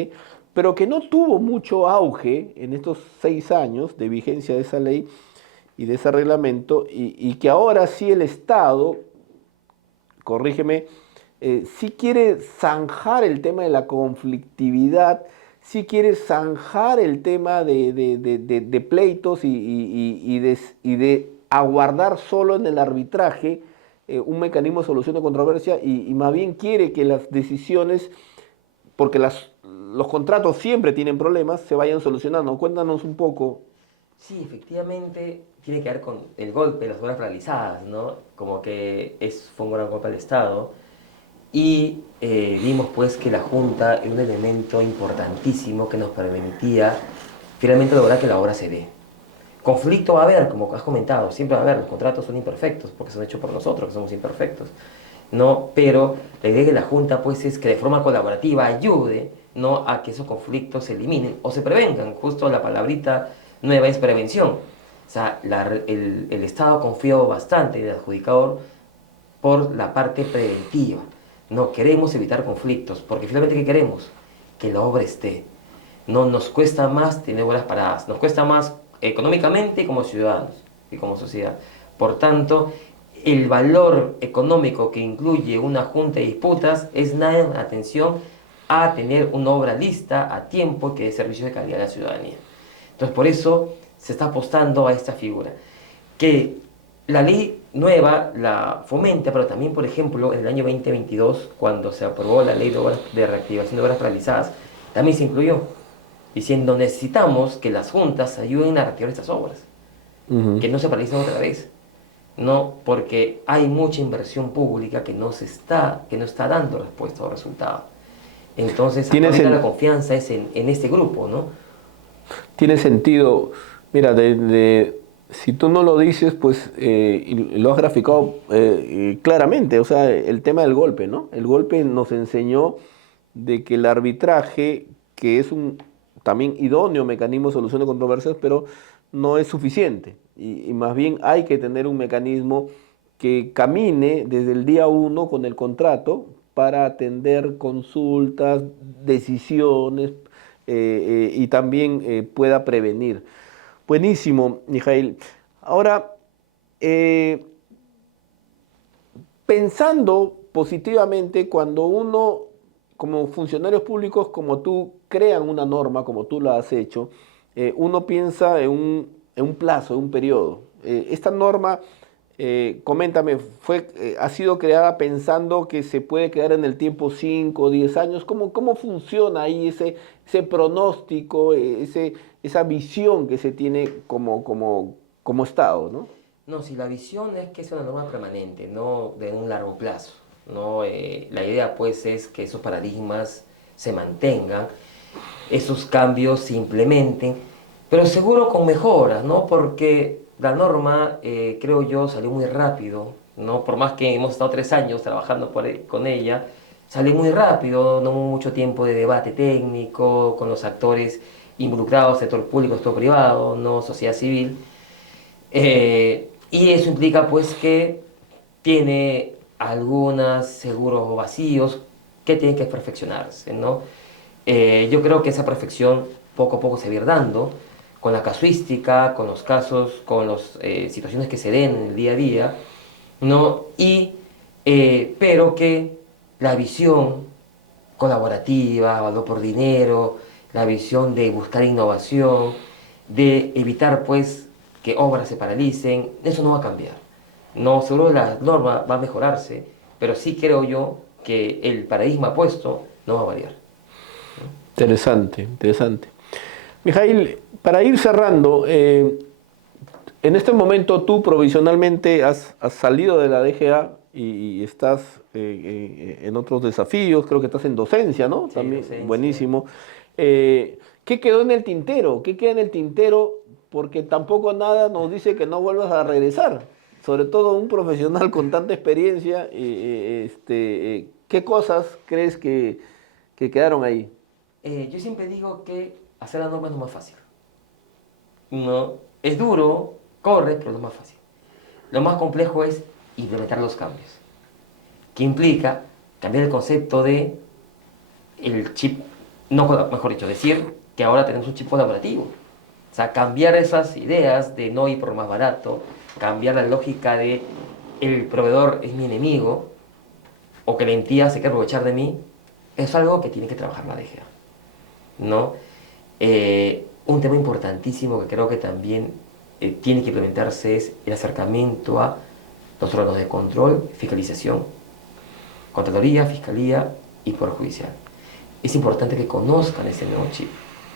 Pero que no tuvo mucho auge en estos 6 años de vigencia de esa ley y de ese reglamento, y que ahora sí el Estado, corrígeme, sí quiere zanjar el tema de la conflictividad, sí quiere zanjar el tema de pleitos y de aguardar solo en el arbitraje un mecanismo de solución de controversia y más bien quiere que las decisiones, porque los contratos siempre tienen problemas, se vayan solucionando. Cuéntanos un poco. Sí, efectivamente tiene que ver con el golpe de las obras realizadas, ¿no? Como que fue un gran golpe al Estado. Y vimos pues que la Junta era un elemento importantísimo que nos permitía finalmente lograr que la obra se dé. Conflicto va a haber, como has comentado, siempre va a haber, los contratos son imperfectos porque son hechos por nosotros, que somos imperfectos, ¿no? Pero la idea de la Junta pues es que de forma colaborativa ayude, ¿no?, a que esos conflictos se eliminen o se prevengan. Justo la palabrita nueva es prevención. O sea, el Estado ha confiado bastante en el adjudicador por la parte preventiva. No queremos evitar conflictos, porque finalmente ¿qué queremos? Que la obra esté. No nos cuesta más tener obras paradas, nos cuesta más económicamente como ciudadanos y como sociedad. Por tanto, el valor económico que incluye una junta de disputas es nada en atención a tener una obra lista a tiempo que dé servicios de calidad a la ciudadanía. Entonces, por eso se está apostando a esta figura, que la ley nueva la fomenta, pero también, por ejemplo, en el año 2022, cuando se aprobó la ley de reactivación de obras paralizadas, también se incluyó, diciendo necesitamos que las juntas ayuden a reactivar estas obras, que no se paralicen otra vez, no, porque hay mucha inversión pública que no está dando respuesta o resultado. Entonces, ahorita la confianza es en este grupo, ¿no? Tiene sentido. Mira, si tú no lo dices, pues lo has graficado claramente. O sea, el tema del golpe, ¿no? El golpe nos enseñó de que el arbitraje, que es un también idóneo mecanismo de solución de controversias, pero no es suficiente. Y más bien hay que tener un mecanismo que camine desde el día uno con el contrato para atender consultas, decisiones y también pueda prevenir. Buenísimo, Mijail. Ahora, pensando positivamente, cuando uno, como funcionarios públicos como tú, crean una norma como tú la has hecho, uno piensa en un plazo, en un periodo. Esta norma, coméntame, ha sido creada pensando que se puede quedar en el tiempo 5 o 10 años. ¿Cómo funciona ahí ese pronóstico, esa visión que se tiene como Estado, ¿no? No, si la visión es que es una norma permanente, no de un largo plazo, ¿no? La idea pues es que esos paradigmas se mantengan, esos cambios se implementen, pero seguro con mejoras, ¿no? Porque la norma, creo yo, salió muy rápido, ¿no? Por más que hemos estado 3 años trabajando con ella, salió muy rápido, no hubo mucho tiempo de debate técnico con los actores involucrados, sector público, sector privado, no sociedad civil. Y eso implica pues que tiene algunos seguros vacíos que tienen que perfeccionarse, ¿no? Yo creo que esa perfección poco a poco se va a ir dando con la casuística, con los casos, con las situaciones que se den en el día a día, ¿no? Pero que la visión colaborativa, valor por dinero, la visión de buscar innovación, de evitar pues que obras se paralicen, eso no va a cambiar. No, seguro la norma va a mejorarse, pero sí creo yo que el paradigma puesto no va a variar. Interesante, interesante. Mijail, para ir cerrando, en este momento tú provisionalmente has salido de la DGA y estás en otros desafíos, creo que estás en docencia, ¿no? Sí, También, docencia. buenísimo. ¿Qué quedó en el tintero? ¿Qué queda en el tintero? Porque tampoco nada nos dice que no vuelvas a regresar. Sobre todo un profesional con tanta experiencia, ¿qué cosas crees que quedaron ahí? Yo siempre digo que hacer la norma es lo más fácil. No, es duro, corre, pero es lo más fácil. Lo más complejo es implementar los cambios, que implica cambiar el concepto de el chip, no, mejor dicho, decir que ahora tenemos un chip colaborativo. O sea, cambiar esas ideas de no ir por más barato, cambiar la lógica de el proveedor es mi enemigo o que la entidad se quiere aprovechar de mí, es algo que tiene que trabajar la DGA, ¿no? Un tema importantísimo que creo que también tiene que implementarse es el acercamiento a los órganos de control, fiscalización, Contraloría, Fiscalía y Poder Judicial. Es importante que conozcan ese nuevo chip,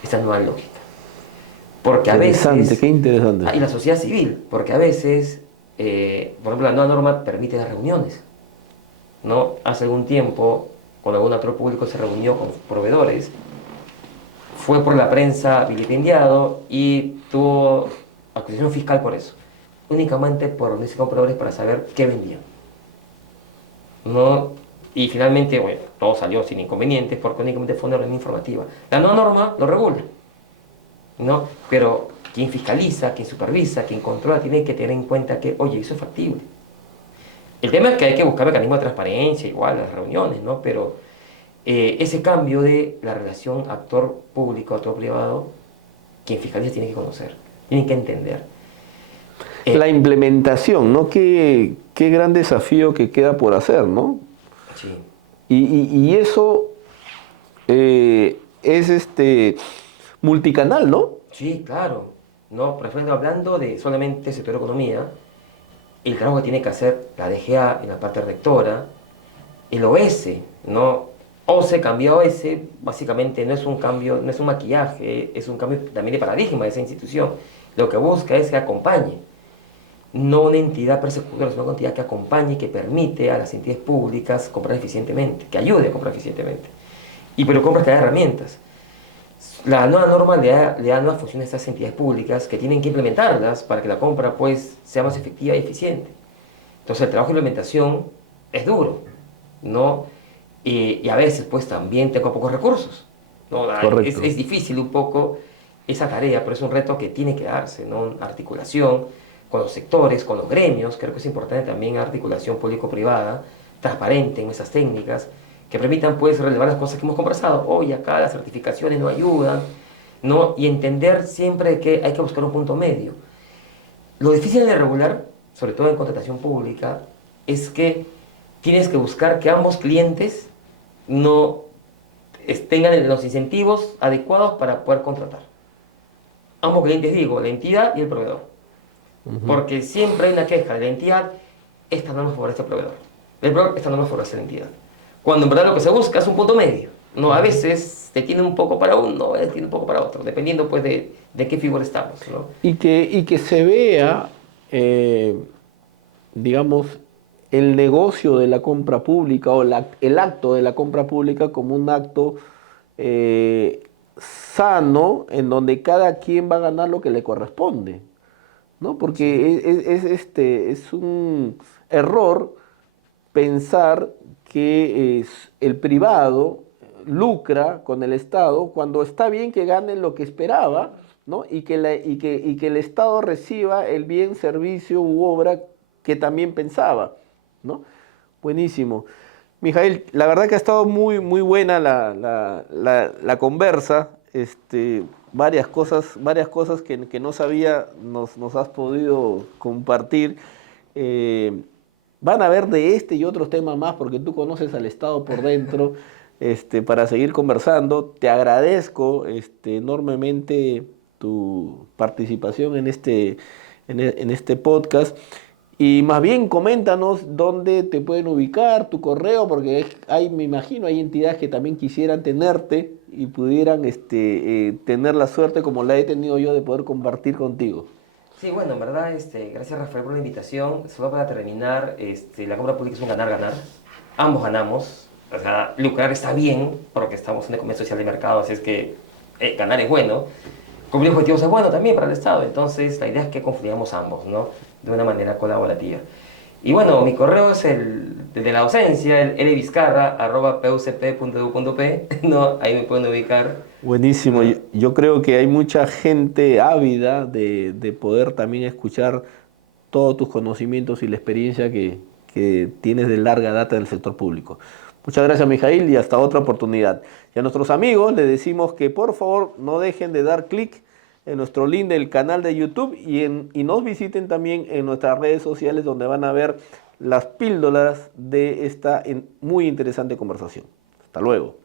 esta nueva lógica. Porque a Interesante, veces, qué interesante. y la sociedad civil, porque a veces, por ejemplo, la nueva norma permite las reuniones, ¿no? Hace algún tiempo, cuando algún actor público se reunió con proveedores, fue por la prensa vilipendiado y tuvo acusación fiscal por eso. Únicamente por reunirse con proveedores para saber qué vendían. ¿No? Y finalmente, bueno, todo salió sin inconvenientes porque únicamente fue una reunión informativa. La nueva norma lo regula, ¿no? Pero quien fiscaliza, quien supervisa, quien controla, tiene que tener en cuenta que, oye, eso es factible. El tema es que hay que buscar mecanismos de transparencia, igual, en las reuniones, ¿no? Pero ese cambio de la relación actor público, actor privado, quien fiscaliza tiene que conocer, tiene que entender. La Eh, implementación, ¿no? Qué gran desafío que queda por hacer, ¿no? sí, Y eso es multicanal, ¿no? sí, claro. No, por ejemplo, hablando de solamente sector economía, el trabajo que tiene que hacer la DGA en la parte rectora, el OS, ¿no? OCE cambió a OS, básicamente no es un cambio, no es un maquillaje, es un cambio también de paradigma de esa institución. Lo que busca es que acompañe, no una entidad persecutora, sino una entidad que acompañe y que permite a las entidades públicas comprar eficientemente, que ayude a comprar eficientemente. Y pero compras que da herramientas. La nueva norma le da nuevas funciones a estas entidades públicas que tienen que implementarlas para que la compra pues sea más efectiva y eficiente. Entonces el trabajo de implementación es duro, ¿no? Y a veces pues también tengo pocos recursos, ¿no? Correcto. Es difícil un poco esa tarea, pero es un reto que tiene que darse, ¿no? Articulación con los sectores, con los gremios, creo que es importante también articulación público-privada, transparente en esas técnicas, que permitan pues relevar las cosas que hemos conversado. Hoy acá las certificaciones no ayudan, ¿no? Y entender siempre que hay que buscar un punto medio. Lo difícil de regular, sobre todo en contratación pública, es que tienes que buscar que ambos clientes no tengan los incentivos adecuados para poder contratar. Ambos clientes digo, la entidad y el proveedor. Ujú. Porque siempre hay una queja de la entidad, esta no nos favorece al proveedor. El proveedor, esta no nos favorece a la entidad. Cuando en verdad lo que se busca es un punto medio. No, a veces te tiene un poco para uno, a veces tiene un poco para otro, dependiendo pues de qué figura estamos, ¿no? Y que se vea, eh, digamos, el negocio de la compra pública o el acto de la compra pública como un acto sano en donde cada quien va a ganar lo que le corresponde, ¿no? Sí, Porque es un error pensar que el privado lucra con el Estado cuando está bien que gane lo que esperaba, ¿no? Y que el Estado reciba el bien, servicio u obra que también pensaba, ¿no? Buenísimo. Mijail, la verdad que ha estado muy buena la conversa. Varias cosas que no sabía nos has podido compartir. Van a ver de este y otros temas más porque tú conoces al Estado por dentro, para seguir conversando. Te agradezco enormemente tu participación en este podcast. Y más bien coméntanos dónde te pueden ubicar, tu correo, porque me imagino, hay entidades que también quisieran tenerte y pudieran tener la suerte como la he tenido yo de poder compartir contigo. Sí, bueno, en verdad, gracias Rafael por la invitación. Solo para terminar, la compra pública es un ganar-ganar. Ambos ganamos. O sea, lucrar está bien porque estamos en economía social de mercado, así es que ganar es bueno. Cumplir objetivos es bueno también para el Estado. Entonces, la idea es que confluyamos ambos, ¿no? De una manera colaborativa. Y bueno, mi correo es el de la docencia, el lvizcarra@pucp.edu.p, ¿no? Ahí me pueden ubicar. Buenísimo. ¿No? Yo creo que hay mucha gente ávida de poder también escuchar todos tus conocimientos y la experiencia que tienes de larga data en el sector público. Muchas gracias, Mijail, y hasta otra oportunidad. Y a nuestros amigos les decimos que por favor no dejen de dar clic en nuestro link del canal de YouTube y nos visiten también en nuestras redes sociales donde van a ver las píldoras de esta muy interesante conversación. Hasta luego.